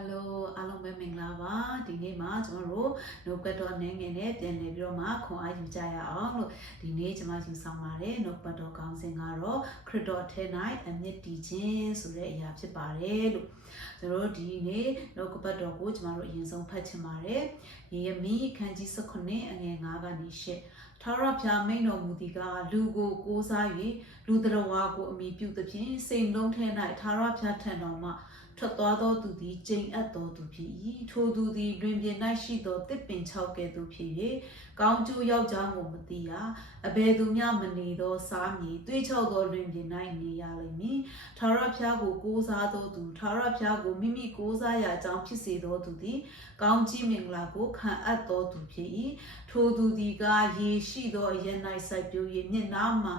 Hello အားလုံးပဲမင်္ဂလာပါဒီနေ့မှာကျွန်တော်တို့နှုတ်ပတ်တော်နည်းငယ်နဲ့ပြန်လည်ပြီးတော့မှခွန်အားယူကြရအောင်လို့ဒီနေ့ကျွန်မယူဆောင်ပါတယ်နှုတ်ပတ်တော်ကောင်းစဉ်ကတော့ခရစ်တော်ထဲ၌အမြင့်တည်ခြင်းဆိုတဲ့အရာဖြစ်ပါတယ်လို့ကျွန်တော်တို့ဒီနေ့နှုတ်ပတ်တော်ကိုကျွန်တော်တို့အရင်ဆုံးဖတ်ချင်ပါတယ်ယေရမိအခန်းကြီး19အငယ်9ကနေ10ထာဝရဘုရားမိန့်တော်မူသည်ကလူကိုကိုးစား၍လူတော်ဝါကိုအမိပြုသဖြင့်စိတ်လုံးထဲ၌ထာဝရဘုရားထံတော်မှထွက်သွားသောသူသည်ကျိန်အပ်သောသူဖြစ်၏ထိုသူသည်တွင်ပြင်၌ရှိသောတစ်ပင်6ကဲ့သို့ဖြစ်၍ကောင်းကျိုးယောက်ျားကိုမသိရအဘယ်သူမျှမနေသောစားမည်တွေးချောက်သောတွင်ပြင်၌နေရလိမ့်မည်ထာဝရဘုရားကိုကိုးစားသောသူထာဝရဘုရားကိုမိမိကိုးစားရာအကြောင်းဖြစ်စေသောသူသည်ကောင်းကြီးမင်္ဂလာကိုခံအပ်သောသူဖြစ်၏ထိုသူသည်ကရေရှိသောအရ၌စိုက်ပျိုး၍မျက်နှာမှာ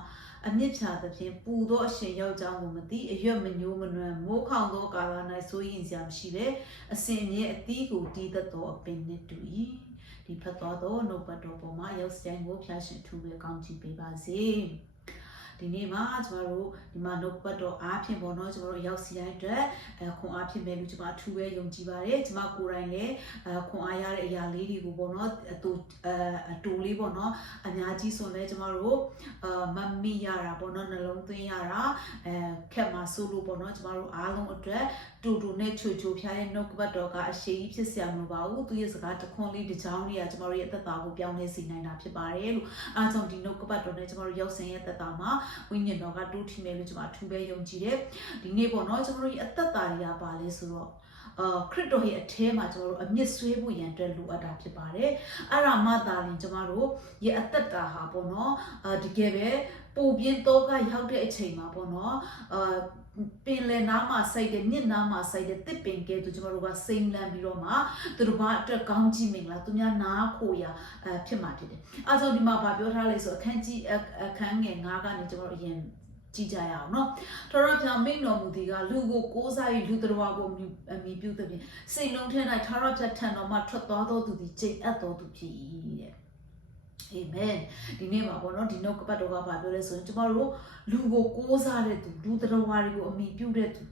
အမြင့်ဖြာသဖြင့်ပူသောအရှင်ယောက်ျားကိုမသိအရွက်မညိုးမနွမ်းမိုးခေါင်သောကာလ၌စိုးရင်စရာမရှိပဲအစဉ်မြဲအသီးကိုတီးတတ်သောအပင်နှင့်တူ၏ဒီဖတ်တော်သောနှုတ်ပတ်တော်ပေါ်မှာရောက်စတိုင်းကိုဖျားရှင်ထူပဲကောင်းချီးပေးပါစေဒီနေ့မှာကျွန်တော်တို့ဒီမှာနှုတ်ပတ်တော်အားဖြင့်ပေါ့နော်ကျွန်တော်တို့ရောက်စီတိုင်းအတွက်ခွန်အားဖြင့်ပဲလို့ကျွန်မအထူးပဲယုံကြည်ပါတယ်ကျွန်မကိုယ်တိုင်လည်းခွန်အားရတဲ့အရာလေးတွေကိုပေါ့နော်အတူလေးပေါ့နော်အများကြီးဆိုလည်းကျွန်တော်တို့မမီရတာပေါ့နော်နှလုံးသွင်းရတာခက်မှာဆိုလို့ပေါ့နော်ကျွန်တော်တို့အားလုံးအတွက်တူနဲ့ချွဖျားရဲ့နှုတ်ပတ်တော်ကအရှိကြီးဖြစ်စရာမလိုပါဘူးသူရဲ့စကားတခွန်းလေးတစ်ချောင်းလေးကကျွန်တော်တို့ရဲ့အသက်တာကိုပြောင်းလဲစေနိုင်တာဖြစ်ပါတယ်လို့အားကြောင့်ဒီနှုတ်ပတ်တော်နဲ့ကျွန်တော်တို့ရောက်စင်ရဲ့အသက်တာမှာဝိညာဉ်တော်ကတိုးထီမယ်လို့ကျွန်မအထူးပဲယုံကြည်တယ်ဒီနေ့ပေါ့နော်ကျွန်တော်တို့ရဲ့အသက်တာတွေကပါလဲဆိုတော့ခရစ်တော်ရဲ့အထဲမှာကျွန်တော်တို့အမြင့်ဆွေးဖို့ရန်အတွက်လိုအပ်တာဖြစ်ပါတယ်အဲ့ဒါမှသာလျှင်ကျွန်တော်တို့ရဲ့အသက်တာဟာပေါ့နော်တကယ်ပဲပူပြင်းတော့ကရောက်တဲ့အချိန်မှာပေါ့နော်ပင်လယ်နားမှာစိုက်တဲ့မြစ်နားမှာစိုက်တဲ့တစ်ပင်ကဲသူကျွန်တော်တို့ကစိမ့်လန်းပြီးတော့မှသူတို့ဘာအတွက်ကောင်းကြီးမင်္ဂလာသူများနားခိုရာဖြစ်မှာဖြစ်တယ်အဲကြောင့်ဒီမှာဗာပြောထားလဲဆိုအခန်းငယ်9ကနေကျွန်တော်တို့အရင်ကြည့်ကြရအောင်နော်ထာဝရဘုရားမိန့်တော်မူသည်ကလူကိုကိုးစား၍လူတော်ကိုအမိပြုသဖြင့်စိတ်လုံးထဲ၌ထာဝရဘုရားထံတော်မှထွက်သွားသောသူသည်ကျိန်အပ်သောသူဖြစ်၏တဲ့အာမင်ဒီနေ့မှာပေါ့နော်ဒီနှုတ်ကပတ်တော်ကဘာပြောလဲဆိုရင်ကျမတို့လူကိုကိုးစားတဲ့သူလူတော်ဝါတွေကိုအမိပြုတဲ့သူ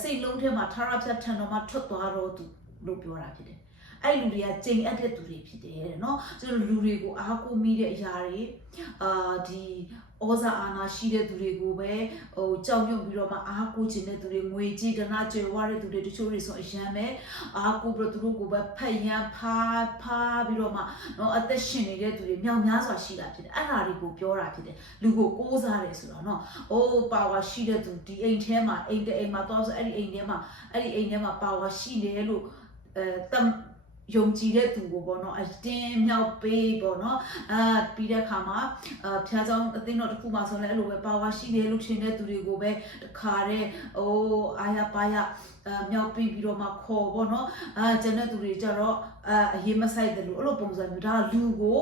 စိတ်လုံးထဲမှာထာဝရဘုရားထံတော်မှာထွက်သွားတော့သူလို့ပြောတာဖြစ်တယ်အဲ့လူတွေကကျိန်အပ်တဲ့သူတွေဖြစ်တယ်တဲ့နော်ကျွန်တော်လူတွေကိုအားကိုးမိတဲ့အရာတွေဒီဩဇာအာဏာရှိတဲ့သူတွေကိုပဲကြောက်ရွံ့ပြီးတော့မှအားကိုးခြင်းတဲ့သူတွေငွေကြီးကနာကြွယ်ဝတဲ့သူတွေတချို့တွေဆိုအရန်ပဲအားကိုးပြီးတော့သူတို့ကိုပဲဖတ်ရန်ဖားပြီးတော့မှနော်အသက်ရှင်နေတဲ့သူတွေမြောက်များစွာရှိတာဖြစ်တယ်အဲ့ဒါတွေကိုပြောတာဖြစ်တယ်လူကိုကိုးစားတယ်ဆိုတော့နော်ပါဝါရှိတဲ့သူဒီအိမ်ထဲမှာအိမ်တစ်အိမ်မှာတော့ဆိုအဲ့ဒီအိမ်ထဲမှာပါဝါရှိတယ်လို့ယုံကြည်တဲ့သူကိုပေါ့နော်အတင်းမြောက်ပေးပေါ့နော်ပြီးတဲ့အခါမှာဖျားကြောင်အသိတော်တစ်ခုမှဆိုလဲအဲ့လိုပဲပါဝါရှိတယ်လို့ထင်တဲ့သူတွေကိုပဲတခါတဲ့အာရပါရမြောက်ပေးပြီးတော့မှခေါ်ပေါ့နော်ကျန်တဲ့သူတွေကြတော့အရေးမဆိုင်တယ်လို့အဲ့လိုပုံစံမျိုးဒါလူကို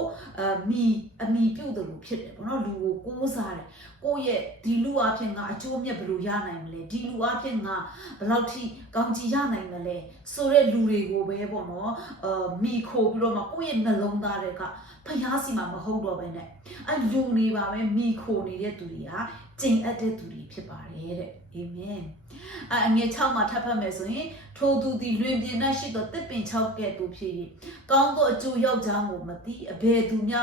အမိပြုတ်တယ်လို့ဖြစ်တယ်ပေါ့နော်လူကိုကိုးစားတယ်ကိုယ့်ရဲ့ဒီလူအဖြစ်ငါအကျိုးမြတ်ဘယ်လိုရနိုင်မလဲဒီလူအဖြစ်ငါဘယ်လောက်ထိကောင်းချီးရနိုင်မလဲဆိုတဲ့လူတွေကိုပဲပေါ့နော်မိခိုပြီးတော့မှကိုယ့်ရဲ့နှလုံးသားတွေကဖျားစီမှာမဟုတ်တော့ဘဲနဲ့အဲ့လူနေပါပဲမိခိုနေတဲ့သူတွေကကျင့်အပ်တဲ့သူတွေဖြစ်ပါတယ်တဲ့အာမင်အငယ်6မှာထပ်ဖတ်မယ်ဆိုရင်ထိုသူသည်လွင်ပြင်၌ရှိသောတစ်ပင်6ကဲ့သို့ဖြစ်၍ကောင်းသောအကျိုးယောက်ျားကိုမသိအဘယ်သူမျှ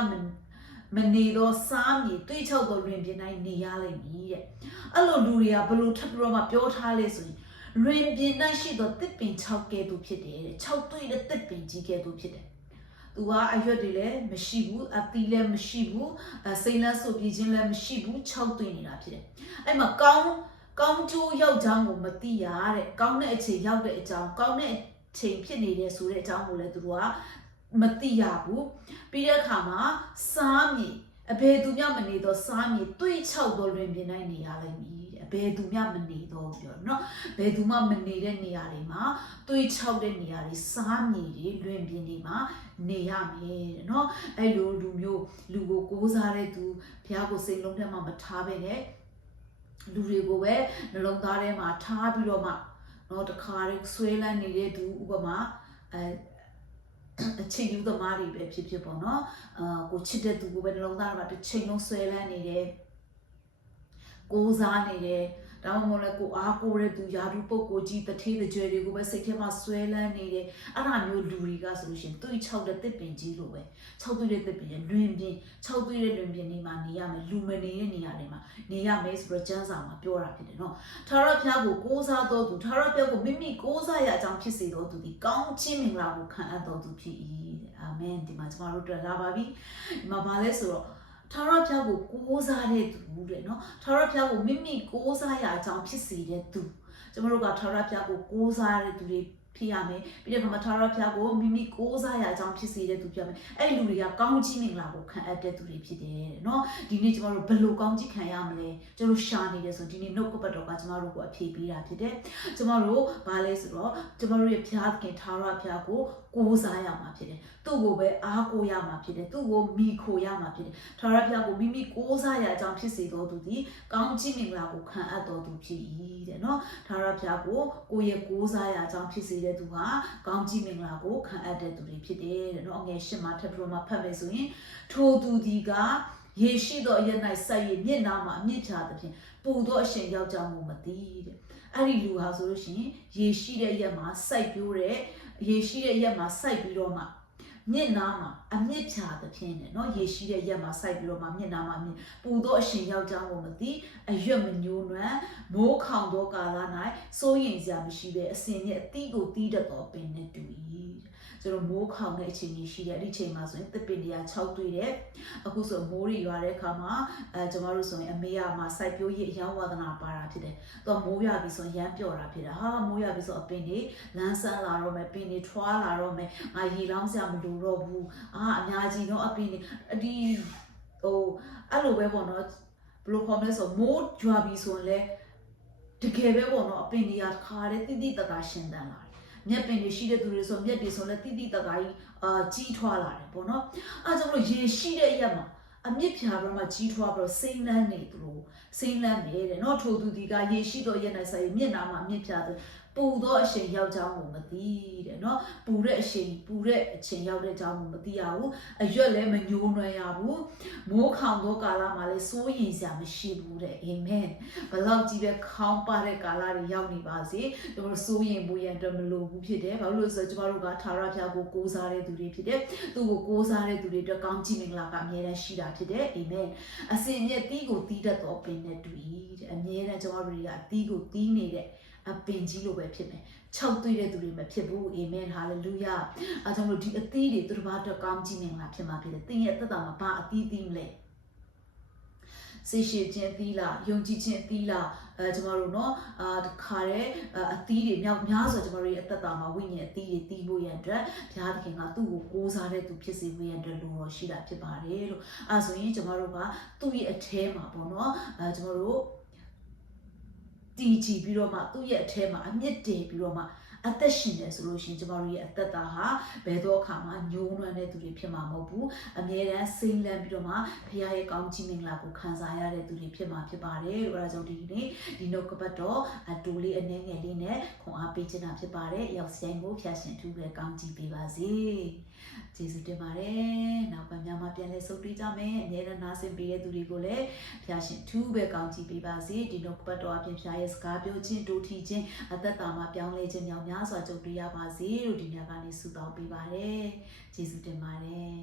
မနေသောစားမည်တွေးချောက်သောလွင်ပြင်၌နေရလိမ့်မည်တဲ့အဲ့လိုလူတွေကဘလို့ထပ်ပြီးတော့မှပြောထားလဲဆိုရင်လွင်ပြင်၌ရှိသောတစ်ပင်6ကဲ့သို့ဖြစ်တယ်တဲ့6တွေးတဲ့တစ်ပင်ကြီးကဲ့သို့ဖြစ်တယ်သူကအရွက်တွေလည်းမရှိဘူးအသီးလည်းမရှိဘူးစိမ့်လန်းဆိုပြခြင်းလည်းမရှိဘူး6တွေးနေတာဖြစ်တယ်အဲ့မှာကောင်းကျိုးယောက်ျားကိုမသိရတဲ့ကောင်းတဲ့အချိန်ရောက်တဲ့အကြောင်းကောင်းတဲ့အချိန်ဖြစ်နေတဲ့ဆိုတဲ့အကြောင်းကိုလည်းသူတို့ကမသိရဘူးပြီးတဲ့အခါမှာစားမည်အဘယ်သူမျှမနေသောစားမည်တွေးချောက်သောလွင်ပြင်၌နေရလိမ့်မည်တဲ့ဘယ်သူမျှမနေသောပြောနော်ဘယ်သူမှမနေတဲ့နေရာတွေမှာတွေးချောက်တဲ့နေရာတွေစားမည်တွေလွင်ပြင်တွေမှာနေရမယ်တဲ့နော်အဲ့လိုလူမျိုးလူကိုကိုးစားတဲ့သူဘုရားကိုစိတ်လုံးထဲမှာမထားပဲနဲ့လူတွေကိုပဲနှလုံးသားထဲမှာထားပြီးတော့မှတော့တခါတည်းဆွဲလန်းနေတဲ့သူဥပမာအချိန်ယူသမားတွေပဲဖြစ်ပေါ့နော်ကိုချစ်တဲ့သူကိုပဲနှလုံးသားထဲမှာတစ်ချိန်လုံးဆွဲလန်းနေတယ်ကိုးစားနေတယ် ဒါမှမဟုတ်လည်းကိုအားကိုတဲ့သူယာတုပုတ်ကိုကြီးတထေးတကြွယ်တွေကိုပဲစိတ်ထဲမှာဆွဲလန်းနေတယ်အဲ့ဒါမျိုးလူတွေကဆိုလို့ရှိရင်သူ့6တဲ့တစ်ပင်ကြီးလိုပဲ6သွေးတဲ့တစ်ပင်လွင်ပြင်6သွေးတဲ့လွင်ပြင်နေမှာနေရမယ်လူမနေတဲ့နေရာတွေမှာနေရမယ်ဆိုတော့ကျမ်းစာမှာပြောတာဖြစ်တယ်နော်ထာဝရဘုရားကိုကိုးစားတော်သူထာဝရဘုရားကိုမိမိကိုးစားရအကြောင်းဖြစ်စေတော်သူဒီကောင်းချီးမင်္ဂလာကိုခံအပ်တော်သူဖြစ်၏တဲ့အာမင်ဒီမှာကျွန်တော်တို့တွေ့လာပါပြီဒီမှာဗာလဲဆိုတော့ထာဝရဘုရားကိုကိုးစားတဲ့သူတဲ့နော်ထာဝရဘုရားကိုမိမိကိုးစားရအကြောင်းဖြစ်စေတဲ့သူကျွန်တော်တို့ကထာဝရဘုရားကိုကိုးစားတဲ့သူတွေဖြစ်ရမယ်ပြီးတဲ့အခါမှာထာဝရဘုရားကိုမိမိကိုးစားရအကြောင်းဖြစ်စေတဲ့သူဖြစ်ရမယ်အဲ့ဒီလူတွေကကောင်းချီးမင်္ဂလာကိုခံအပ်တဲ့သူတွေဖြစ်တယ်တဲ့နော်ဒီနေ့ကျွန်တော်တို့ဘယ်လိုကောင်းချီးခံရမလဲကျွန်တော်ရှာနေတယ်ဆိုဒီနေ့နှုတ်ကပတ်တော်ကကျွန်တော်တို့ကိုအဖြေပေးတာဖြစ်တယ်ကျွန်တော်တို့ဘာလဲဆိုတော့ကျွန်တော်တို့ရဲ့ဘုရားသခင်ထာဝရဘုရားကိုကိုးစားရမှာဖြစ်တယ်သူ့ကိုပဲအားကိုးရမှာဖြစ်တယ်သူ့ကိုမိခိုရမှာဖြစ်တယ်ထာဝရဘုရားကိုမိမိကိုးစားရအကြောင်းဖြစ်စေတော်သူသည်ကောင်းချီးမင်္ဂလာကိုခံအပ်တော်သူဖြစ်၏တဲ့နော်ထာဝရဘုရားကိုကိုယ့်ရဲ့ကိုးစားရအကြောင်းဖြစ်စေတဲ့သူဟာကောင်းချီးမင်္ဂလာကိုခံအပ်တဲ့သူတွေဖြစ်တယ်တဲ့နော်ငယ်8မှာထပ်ပြီးတော့မှဖတ်မယ်ဆိုရင်ထိုသူဒီကယေရှိသောအရ၌စိုက်ရမျက်နာမှာအမြင့်ချသဖြင့်ပူသောအရှင်ယောက်ျားကိုမသိတဲ့အဲ့ဒီလူဟာဆိုလို့ရှိရင်ယေရှိတဲ့ရက်မှာစိုက်ပြိုးတဲ့ရေရှိတဲ့ရက်မှာစိုက်ပြီးတော့မှမျက်နာမှာအမြင့်ဖြာသဖြင့်နဲ့เนาะရေရှိတဲ့ရက်မှာစိုက်ပြီးတော့မှမျက်နာမှာပူသောအရှင်ယောက်ျားကိုမသိအရွက်မညိုးနွမ်းမိုးခေါင်သောကာလ၌စိုးရင်စရာမရှိပဲအစင်နဲ့အတီးကိုတီးတတ်သောပင်နဲ့တူ၏ကျွန်တော်မိုးခေါင်တဲ့အချိန်ကြီးရှိတယ်အဲ့ဒီအချိန်မှာဆိုရင်တစ်ပင်တွေက6တွေ့တယ်အခုဆိုမိုးတွေရွာတဲ့အခါမှာကျွန်တော်တို့ဆိုရင်အမေရမှာစိုက်ပျိုးရေးအယောင်ဝါဒနာပါတာဖြစ်တယ်သူကမိုးရွာပြီဆိုရင်ရမ်းပျော်တာဖြစ်တယ်ဟာမိုးရွာပြီဆိုအပင်တွေလန်းဆန်းလာတော့မယ်ပင်တွေထွားလာတော့မယ်ငါရေလောင်းစရာမလိုတော့ဘူးအများကြီးတော့အပင်တွေအဒီဟိုအဲ့လိုပဲပေါ့နော်ဘယ်လိုခေါ်မလဲဆိုမိုးရွာပြီဆိုရင်လေတကယ်ပဲပေါ့နော်အပင်တွေကခါတဲ့တိတိတတ်ရှင်တန်လာမြက်ပင်တွေရှိတဲ့သူတွေဆိုမြက်တွေဆိုလည်းတိတိတတ်ကြီးထွားလာတယ်ပေါ့နော်အဲကြောင့်လို့ရေရှိတဲ့ရက်မှာအမြင့်ဖြာတော့မှကြီးထွားပြီးတော့စိမ့်လန်းနေသူတို့စိမ့်လန်းနေတယ်နော်ထိုသူဒီကရေရှိတော့ရက်နိုင်ဆိုင်မျက်နာမှာအမြင့်ဖြာတယ်ပူသောအချိန်ရောက်ကြောင်းကိုမသိတဲ့နော်ပူတဲ့အချိန်ရောက်တဲ့အကြောင်းကိုမသိရဘူးအရွက်လည်းမညိုးနွမ်းရဘူးမိုးခေါင်သောကာလမှာလည်းစိုးရင်စရာမရှိဘူးတဲ့အာမင်ဘလောက်ကြီးပဲခေါင်းပါတဲ့ကာလတွေရောက်နေပါစေကျွန်တော်စိုးရင်ဘူးရန်အတွက်မလိုဘူးဖြစ်တယ်ဘာလို့လဲဆိုတော့ကျွန်တော်တို့ကထာဝရဘုရားကိုကိုးစားတဲ့သူတွေဖြစ်တယ်သူ့ကိုကိုးစားတဲ့သူတွေအတွက်ကောင်းချီးမင်္ဂလာကအမြဲတမ်းရှိတာဖြစ်တယ်အာမင်အစဉ်မြဲတီးကိုတီးတတ်သောပင်နဲ့တူ၏တဲ့အမြဲတမ်းကျွန်တော်တို့တွေကအတီးကိုတီးနေတဲ့အပင်ကြီးလိုပဲဖြစ်မယ်6တွေ့တဲ့သူတွေမဖြစ်ဘူးအာမင်ဟာလေလုယာအဲကြောင့်လို့ဒီအသီးတွေသူတစ်ပါးအတွက်ကောင်းခြင်းမင်္ဂလာဖြစ်မှာဖြစ်တယ်သင်ရဲ့အသက်တာမှာဘာအသီးသီးမလဲစိတ်ရှိခြင်းသီးလားယုံကြည်ခြင်းသီးလားကျွန်တော်တို့เนาะတခါတဲ့အသီးတွေများဆိုကျွန်တော်တို့ရဲ့အသက်တာမှာဝိညာဉ်အသီးတွေတီးဖို့ရန်အတွက်ဘုရားသခင်ကသူ့ကိုကိုးစားတဲ့သူဖြစ်စေဖို့ရန်အတွက်လိုတော်ရှိတာဖြစ်ပါတယ်လို့အဲဆိုရင်ကျွန်တော်တို့ကသူ့ရဲ့အထဲမှာပေါ့เนาะကျွန်တော်တို့တည်ကြည်ပြီးတော့မှသူ့ရဲ့အထဲမှာအမြင့်တည်ပြီးတော့မှအသက်ရှင်တယ်ဆိုလို့ရှိရင်ကျမတို့ရဲ့အသက်တာဟာဘယ်တော့အခါမှညှိုးနွမ်းတဲ့သူတွေဖြစ်မှာမဟုတ်ဘူးအမြဲတမ်းစိမ့်လန်းပြီးတော့မှဘုရားရဲ့ကောင်းချီးမင်္ဂလာကိုခံစားရတဲ့သူတွေဖြစ်မှာဖြစ်ပါတယ်လို့အဲဒါကြောင့်ဒီနေ့ဒီနှုတ်ကပတ်တော်အတူလေးအနည်းငယ်လေးနဲ့ခွန်အားပေးချင်တာဖြစ်ပါတယ်ရောက်ဆိုင်ကိုဖျာရှင်ထူးပဲကောင်းချီးပေးပါစေကျေးဇူးတင်ပါတယ်နောက်ပိုင်းများမှာပြန်လဲဆုပ်တွေ့ကြမယ်အမြဲတမ်းနားဆင်ပေးတဲ့သူတွေကိုလည်းဖျာရှင်ထူးပဲကောင်းချီးပေးပါစေဒီနှုတ်ကပတ်တော်အပြင်ဖျာရဲ့စကားပြောခြင်းဒိုထီခြင်းအသက်တာမှာပြောင်းလဲခြင်းများများစွာကြုံတွေ့ရပါစေလို့ဒီညကနေဆုတောင်းပေးပါတယ်ကျေးဇူးတင်ပါတယ်